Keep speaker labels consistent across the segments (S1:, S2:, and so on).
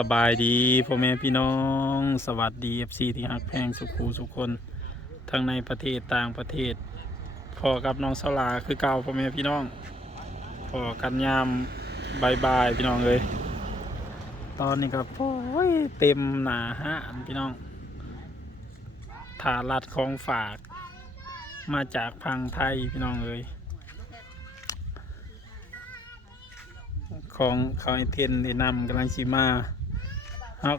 S1: สบายดีพ่อแม่พี่น้อง สวัสดีเอฟซีที่ฮักแพงสุขูสุขคน ทั้งในประเทศต่างประเทศพอกับน้องสลาคือเก่าพ่อแม่พี่น้องพอกันยามบายบายพี่น้องเลย ตอนนี้ก็โอ้ยเต็มหนาฮะพี่น้องถาลัดของฝากมาจากพังไทยพี่น้องเลยของเขาไอเทนได้นำกำลังชิมา ครับ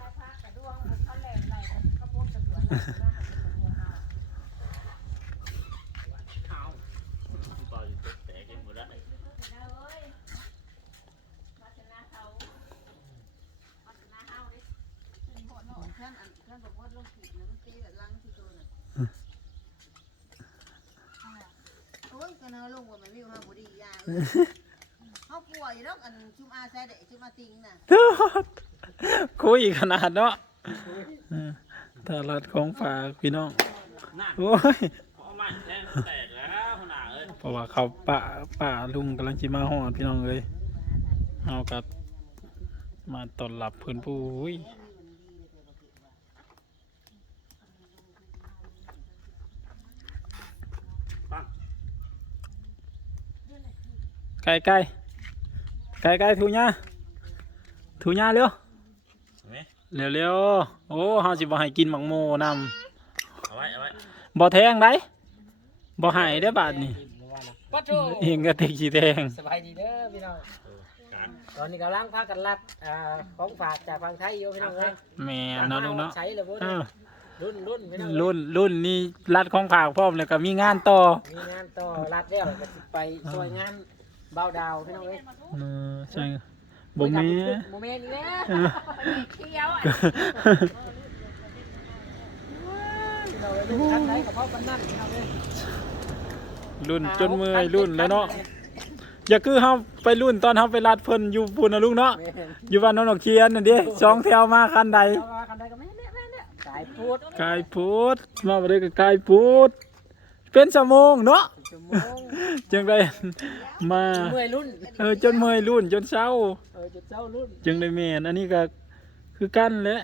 S2: ท่านอันท่านบอกว่าลงผิดนะมันตีแบบลังที่ตัวน่ะโอ้ยก็น่าลงว่ามันมีความบุดีอย่างเขากลัวอยู่ดอกอันชุมอาแซ่เดะชุมอาติงน่ะ
S1: คุยขนาดเนาะเออตลาดของฝากพี่น้องโอ้ย
S3: เพราะมันแทงแตกแล้วขนาดเอ้ย
S1: เพราะว่าเขาป่าป่าลุงกำลังชิมาหอดพี่น้องเลยเอากับมาต้อนรับเพื่อนผู้อุ้ยไก่ไก่ไก่ไก่ถูญ่าถูญ่าเร็ว
S3: เห็นไหม
S1: เร็วเร็วๆโอ้เฮาสิบ่ให้กินหมักโมน
S3: เอาไว้เอาไว้ำ
S1: บ่แทงได้บ่ให้ได้อบาดนี่
S4: ปัดโถ
S1: เองก็ติกสิแทง
S4: สบายดีเด้อพี่น้อง
S3: การ
S4: ตอนนี้กำลังพากันรับอ่าของฝากจากฝั่งไทยอยู่พี่น้องเอ้ย
S1: แม่นเนาะลุงเนาะ
S4: ใช้เลยบ่
S1: เออ
S4: รุ่นรุ่นพี่น้อง
S1: รุ่นรุ่นนี้รัดของฝากพร้อมแล้วก็มีงานต่อ
S4: มีงานต่อรัดแล้วก็สิไปช่วยงานเบาดาวพี่น้องเอ้ย
S1: เออใช่ บ่มี
S4: บ่แม่นอีกแล้ว
S1: เออ
S2: เที่ยวอะ
S4: พี่น้องเอ้ยรุ่นทันไหนกับพ่อปานนั่นพี่น้องเอ้ย
S1: รุ่นจนเมื่อยรุ่นแล้วเนาะอย่าคือเฮาไปรุ่นตอนเฮาไปรัดเพิ่นอยู่พุ่นนะลุงเนาะ
S4: แม่น
S1: อยู่บ้านน้องดอกเคียนนั่นเด้สองแถวมาคันใด
S4: เอาว่ากันได้ก็แม่นแม่นแม่นแม่นสายพูด
S1: กายพูดมาบ่ได้ก็กายพูดเป็นชั่วโมงเนาะ
S4: ชั่วโมง
S1: จังได้มา
S4: เมื่อยรุ่น
S1: เออจนเมื่อยรุ่นจนเช้า
S4: เออจุดเจ้ารุ่น
S1: จึงได้แม่นอันนี้ก็คือกันแหละ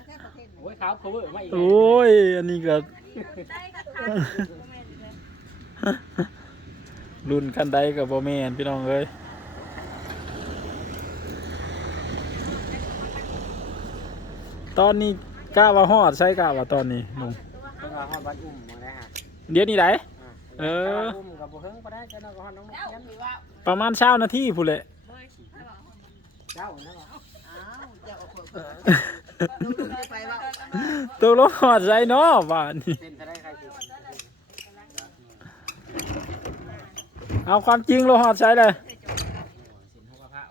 S4: โอ้ยขาว cover มาอีกแล้ว
S1: โอ้ยอันนี้ก็รุ่นกันใดกับบ่แม่นพี่น้องเอ้ยตอนนี้กล้าว่าฮอดใช่กล้าว่าตอนนี้ลุง
S4: เพิ่นว่าฮอดบ้านอุ้มมาได้ฮะ
S1: เดี๋ยวนี้ไหน
S4: อ่า
S1: เออ
S4: อุ้มกับบ่เฮิงบ่ได้เจ้าน้องก็ฮอดน้องเขียน
S1: ประมาณเช้านาทีผู้นแหละ
S4: เจ้านะบ่
S2: อ้าวเจ้าเอาเผื่อลงทุนไปว่า
S1: ตัวลงฮอดใส่เนาะบ้านนี้
S4: เป็นจะได้ใครสิ
S1: เอาความจริงลงฮอดใส่เลย
S4: สินหัวพระ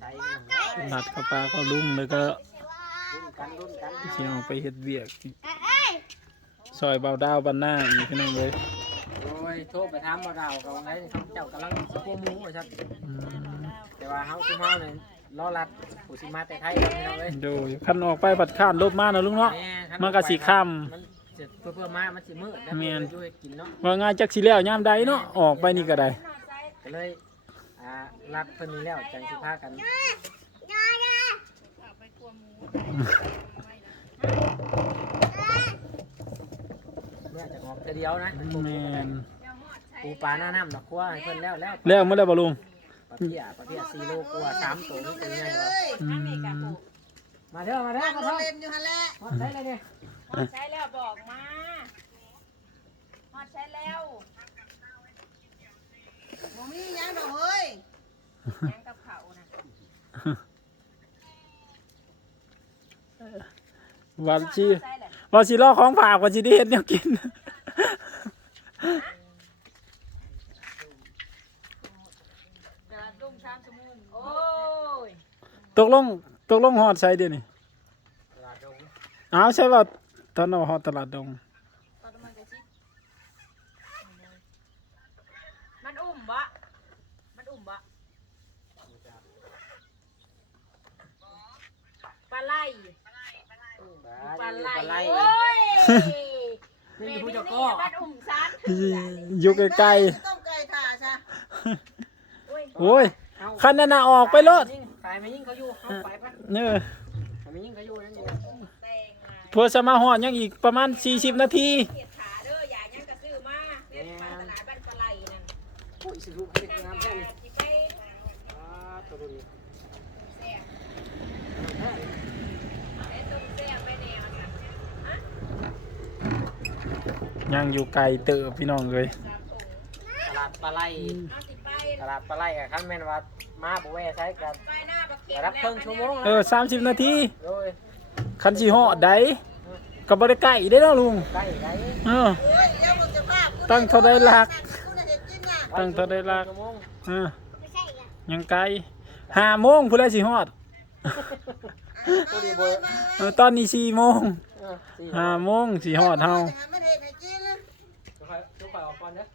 S4: ใส่ หนึ่ง
S1: นัดกับปลาเข้าลุงแล้วก็
S4: รุ่นกันรุ่นกัน
S1: สิเอาไปเฮ็ดเวียกซอยเบาดาวบ้านหน้าอีกพี่น้องเอ้ย
S4: โอ้ยโทรไปถามบ่ดาวกับว่าไงเขาเจ้ากำลังสิโกหมูว่าซั่น
S1: อืม
S4: แต่ว่าเฮาซุมเฮาเนี่ยรอรัดผู้สิมาแต่ไทยครับพี่น้องเอ้ย
S1: ดูคันออกไปผัดข้านลบมานะลุงเนาะ
S4: แคั
S1: มันก็สิค่ำ
S4: มันจะเพื่อเพื่อมามันสิมืดแล้ว
S1: แม่น
S4: อยู่ให้กินเนาะ
S1: ว่าง่ายจักสิแล้วยามใดเนาะออกไปนี่ก็ได้
S4: ก็เลยอ่ารัดเพิ่นนี้แล้วจังสิพากัน เนี่ยจะออกแต่เดียวนะ
S1: แม่น
S4: ปูปลาหน้าน้ำดอกกัวให้เพิ่นแล้วแล้ว
S1: แล้วเมื่อไรบ่ลุง
S4: ปลาเพียปลาเพียสี่โลกัวสามตัวนี่ตัวใหญ่เลย
S1: อืม
S4: มาเด้อมาเด้อ
S2: ตั้ง
S4: มา
S2: ร
S4: เด้
S2: ถ
S4: อ
S2: เล่นอยู่หั่นแหละ
S4: ฮอดได้เลยเนี่ย
S5: ฮอดใช้แล้วบอกมาฮอดใช้แล้ว
S2: บ่มีหยังดอกเฮ้ย
S5: ยังกับเขานะ
S1: วันสิ
S5: ใช่แหละ
S1: วันสิรอของฝากวันสิได้เฮ็ดแนวกิน
S5: กระดุมสามชั่วโมงโอ้ย
S1: ตกลงตกลงฮอดใส่เดี๋ยวนี้
S4: ตลาดดง
S1: อ้าวใช่ว่าตอนเอาฮอดตลาดดง
S5: ตอนมันจะชิมันอุ่มบะมันอุ่มบะปลาไหล ปลาไหล
S4: ปลาไหล
S5: โอ้ย
S4: นี่
S5: แม่
S4: ผู้
S5: ไม่
S4: เจ้า
S5: ได้
S4: ก็
S5: มันอุ่มซาน
S1: อยู่ใกล้
S2: ต้มไก่
S1: โอ้ยคันนั้นน่ะออกไปรถ
S4: ขายไม่ยิ่งเขาอยู่เขาไปปะ
S1: เนอ
S4: ขายไม่ยิ่งเขาอยู่นั่นเอง
S5: แตงมา
S1: เพื่อสมาหอดยังอีกประมาณ 40 นาที
S5: เขียดขาเด้ออย่ายังกระซื้อมาเรียนมาตลาดบ้านปลาไหลนั่น
S4: โอ้ยสิลูกใยั
S1: งอยู่ไกลเตอพี่น้องเลย
S4: ตลาดปลาไหลตลาดปลาไหลอะครับแม่นวัดมาบุเวใช้กันรับเพิ่งชั่วโมง
S1: เออสาม
S4: สิบนาที
S1: คันสีหอดไดกับบริไก่ได้แล้วลุง
S4: ไก่ไก่
S1: ตั้งเท่าไดลัก ตั้งเท่าได้หลักเออยังไกลห้าโมงผู้ใดสีหอด
S4: ตอ
S1: นนี้สี่โมง
S4: ห้า
S1: โมงสีหอดเฮา
S2: ก
S4: คนทุกคนออกก่อนเด้อ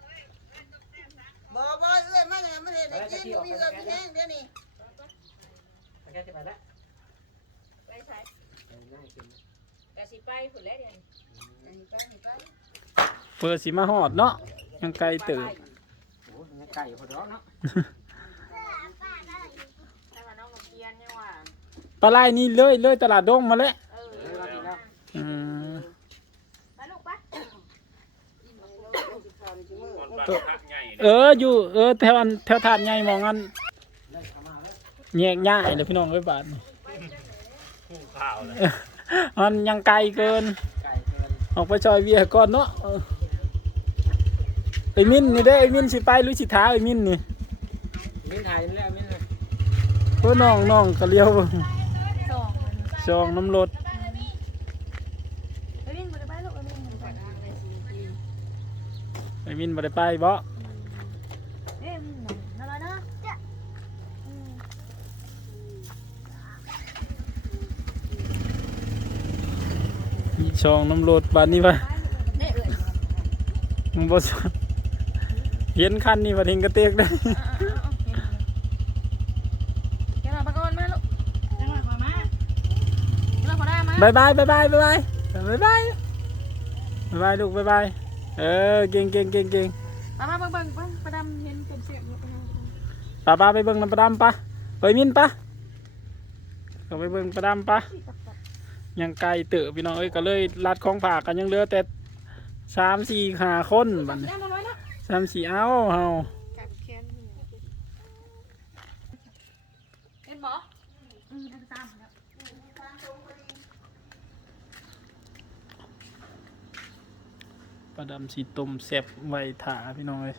S2: บ่บ่เอ้ยมาอย่างไม่เห็นให้กินมีเงินมีแห้งเดี๋ยวนี้
S4: โอเคจะไปแล้ว
S5: ไปใช้
S4: ง่ายขึ้น
S5: กะสิไปผุนแล้วเดี๋ยวนี้
S2: อันนี้ไปนี่ไป
S1: เพื่อสิมาฮอดเนาะยังไกลเติบ
S4: โอ้ยไก่พอดอกเนาะ
S5: แต่ว่าน้องเกียนเนี่ยว่า
S1: ปลาไหลนี่เลยเลยตลาดดงมาแล้ว
S5: เออ
S4: เออเราดีแล้ว
S1: อืม
S5: ไปลูกไป
S3: คนบ้านพักใหญ่
S1: เอออยู่เออแถวอันแถวถาดใหญ่มองอันแยกย้ายเลยพี่น้องเอ้ยบาทนี่
S3: คู่ข้าวเลย
S1: มันยังไกลเกิน
S4: ไก่เกิน
S1: ออกไปซอยเวียก่อนเนาะเออไอ้มินนี่เด้อไอ้มินสิไปหรือสิท้าไอ้มินนี่
S4: มิ้นถ่ายแล้วมิ้นเลย
S1: เพื่อน้องน้องก็เลี้ยวเบิ่ง
S5: สอง
S1: ซองน้ำรถ
S5: ไปวิ่งไปไปลูกไปวิ่งไปไป
S1: ไอ้มินบ่ได้ไปบ่
S5: เอ๊ะมันหน่อยน่ารักนะจ้ะอืม
S1: มีซองน้ำรถบาดนี้ว่า
S5: เด้เอ่ย
S1: มึงบ่ซะเห็นคันนี่บ่เห็นกระเตกได้
S5: แกมาปะกอนมาลูกแกมาขอมาแกมาขอได้มา
S1: บายบายบายบายบายบายบายบายบายลูกบายบาย เออเก่งเก่งเก่งเก่ง
S5: มามาเบิ่งเบิ่งเบิ่งประดำเห็นเป็นเสียงอยู่ประดำ
S1: ป้าป้าไปเบิ่งน้ำประดำปะไปมินปะก็ไปเบิ่งประดำปะยังไกลเตอะพี่น้องเอ้ยก็เลยรัดของฝากกันยังเหลือแต่สามสี่ห้าคนบัดนี้
S5: ได้มาไว้นะ
S1: สามสี่เอาเฮา ปรดำสีต้มแซ่บไวถาพี่น้อย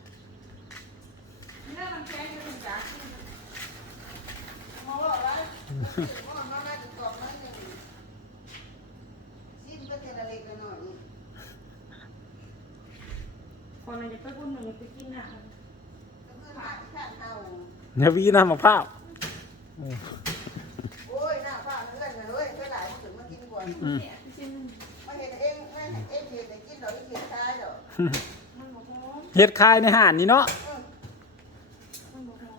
S2: คนอะไร
S5: จะไปพูดหนึ่งไปกินอะ
S2: เนี่
S1: ยวีน้ำมา
S2: พร้า อน
S1: อืม
S5: เนี่ยจริง
S2: มาเห็นเองแม่เองเห็นแต่กินดอกอีเขียนชายดอก
S5: มันบอกว่า
S1: เฮ็ดคายในห่านนี่เนาะ
S5: มันบอกว่า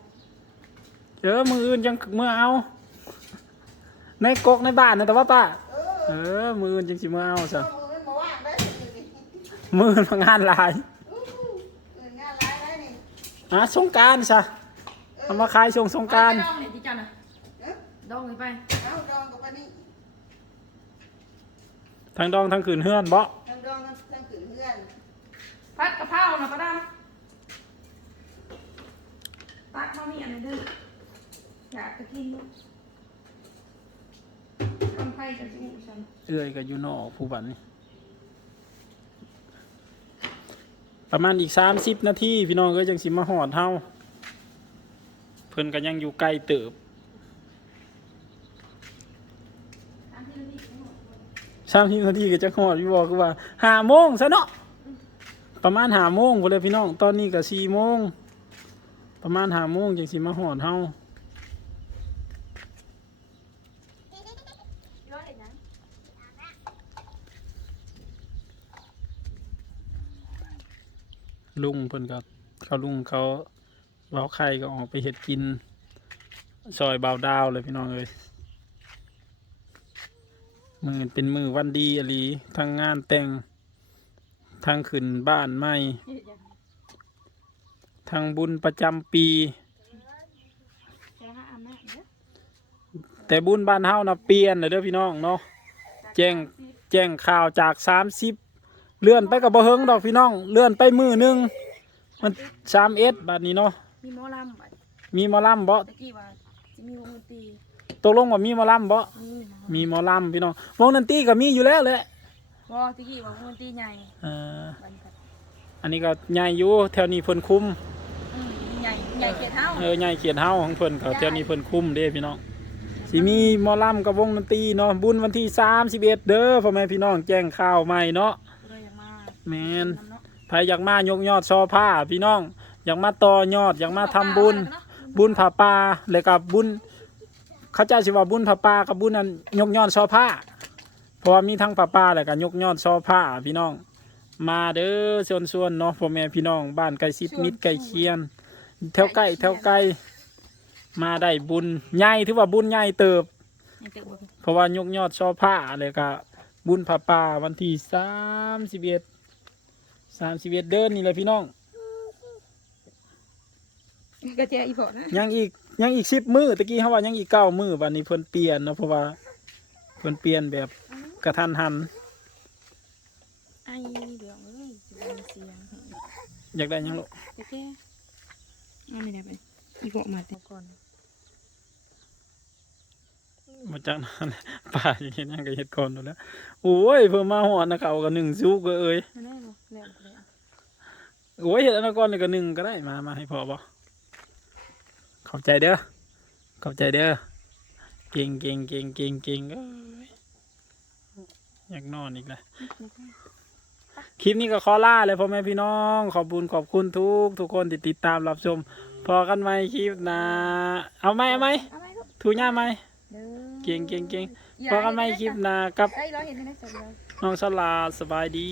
S1: เจอมืออื่นยังเมื่อเอา ในกกในบ้านนะแต่ว่าป้า
S2: เออ
S1: เออ มืออื่นจังสิเมื่อเอาซะ
S2: มือมันมาว่างได้อยู่นี่
S1: มืออื่นมางานหลาย
S2: อู้หูอื่นงานร้ายได้นี่
S1: อะสงกรารซะเอามาขายช่วงสงกราร
S5: ดองเนี่ยที่จันอะ
S2: เอ๊ะ
S5: ดองเลยไป
S2: เอาดองกับปานนี่
S1: ทั้งดองทั้งขืนเฮือนบ่
S2: ทั้งดองทั้งทั้งขืนเพื่อน
S5: ผัดกะเพรานะป้าดำตักมามีอะไรด้วยอยากจะกินลูกทำไข่กับจิ้มฉัน
S1: เอื้อยก็อยู่นอกผู้บัดนี่ประมาณอีก30นาทีพี่น้องเอ้ยจังสิมาหอดเฮาเพิ่นก็ยังอยู่ไกลเติบ
S5: ตามที่เราดีทั้งหมด
S1: สามสิบนาทีก็จะหอดพี่บอกคือว่าห้าโมงซะเนาะประมาณห้าโมงพุ่เลยพี่น้อง ตอนนี้ก็สี่โมงประมาณห้าโมงจังสิมาหอดเฮาลุงเพิ่นก็เขาลุงเขาเว้าไข่ก็ออกไปเฮ็ดกินซอยเบาดาวเลยพี่น้องเอ้ย มือเป็นมือวันดีอหลีทั้งงานแต่ง ทั้งขึ้นบ้านใหม่
S5: เฮ็ดยัง
S1: ททางบุญประจำปี
S5: จะหาอาบน้ำเด้อ
S1: แต่บุญบ้านเฮานะเปลี่ยนเลยเด้อพี่น้องเนาะแจ้งแจ้งข่าวจาก30เลื่อนไปกับบ่เฮิงดอกพี่น้อง เลื่อนไปมือหนึง มัน31บัดนี้เนาะ
S5: มีหมอลำบัด
S1: มีหมอลำบ่
S5: ตะกี้ว่าจะมีวงดนตรี
S1: ตกลงว่ามีหมอลำบ่
S5: มีนะ
S1: มีหมอลำพี่น้องวงดนตรีก็มีอยู่แล้วแหละ
S5: บ่ตะกี้ว่าวงดนตรีใหญ่
S1: เออ
S5: บัดนี้ก็
S1: อันนี้ก็ใหญ่อยู่แถวนี้เพิ่นคุม
S5: อืมใหญ่ใหญ่เขตเฮา
S1: เออใหญ่เขียนเฮาของเพิ่นเขาแถวนี้เพิ่นคุมเด้พี่น้องสิมีหมอลำกับวงดนตรีเนาะบุญวันที่31เด้อพ่อแม่พี่น้องแจ้งข่าวใหม่เนาะ
S5: เลยอยากมา
S1: แม่น
S5: นำเนาะ
S1: ใครอยากมายกยอดซอผ้าพี่น้อง อยากมาต่อยอดอยากมาทำบุญ บุญผาป่าเลยกับบุญ เขาเจ้าสิว่าบุญผาป่ากับบุญนั้นยกยอดซอผ้าเพราะว่ามีทั้งผาป่าแล้วก็ยกยอดซอผ้าพี่น้อง มาเด้อส่วนส่วนๆเนาะพ่อแม่พี่น้องบ้านไกลชิดมิตรไกลเคียนแถวใกล้แถวไกลมาได้บุญใหญ่ถือว่าบุญใหญ่เติบ
S5: ยังเติบบ่
S1: เพราะว่ายกยอดซอผ้าเลยก็บุญผาป่าวันที่สามสิบเอ็ดสามสิบเอ็ดเดือนนี่เลยพี่น้อง
S5: กระเจียอีพอนะ
S1: ยังอีก ยังอีกสิบมือตะกี้เขาว่ายังอีกเก้ามือวันนี้เพิ่นเปลี่ยนเนาะเพราะว่าเพิ่นเปลี่ยนแบบกระทันหัน
S5: ไอ้เหลืองเอ้ยสิเป็นเสียง
S1: อยากได้หยังลูก
S5: โอเคเอาไม่ได้ไปอีพอมาแต่ก่อน
S1: มาจากนั้น ป่าอย่างนี้นั่งก็เฮ็ดก่อนอยู่แล้วโอ้ยเพิ่นมาหอดนะเขาก็หนึ่งซุกเอ้ย
S5: นั่นได้บ่แล้วแล้ว
S1: โอ้ยเฮ็ดอันนั้นก่อนนี่ก็หนึ่งก็ได้มามาให้พ่อบ่ข อบใจเด้อขอบใจเด้อเก่งเก่งเก่งเก่งเก่งเอ้ยอยากนอนอีกแล้วคลิปนี้ก็ขอลาเลยพ่อแม่พี่น้อง ขอบคุณขอบคุณทุก ทุกคนที่ติดตามรับชม พอกันไหมคลิปหนะ เอาไหมเอาไหม
S5: เอาไปลูก
S1: ถูญ่าไหม
S5: เด้อ
S1: เก่งเก่งเก่งพอกันไหมคลิปหนะกับ
S5: ได้ร้อยเห็นได้ไหมสวัสดี
S1: น้องสลาสบายดี